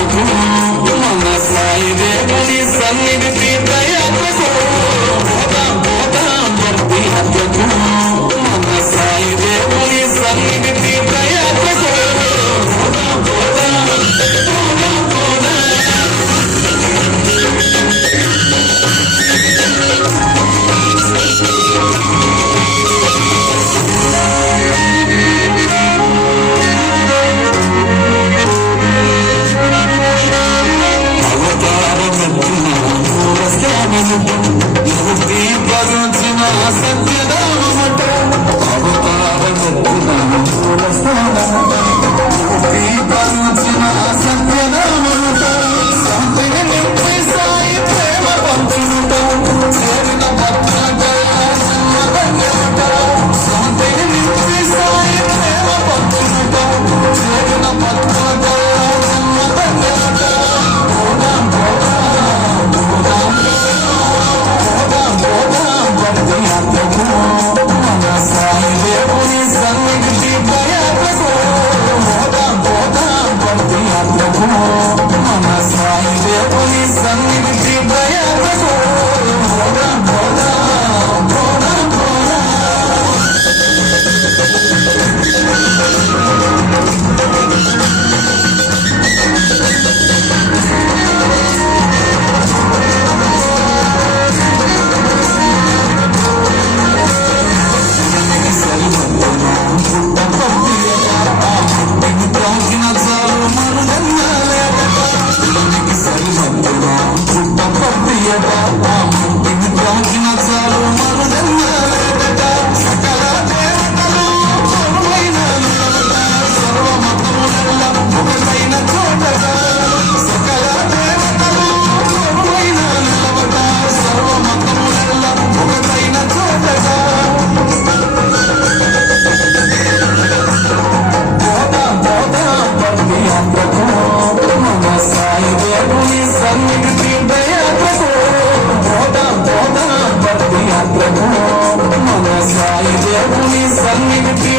యాత్రకు మన సాయి దేవుని సన్నిధి తీర్థయాత్రకు మూలస్థానముట యువతి సత్యదామట సత్యనామముట Sunday, good dream, baby. సన్నిధి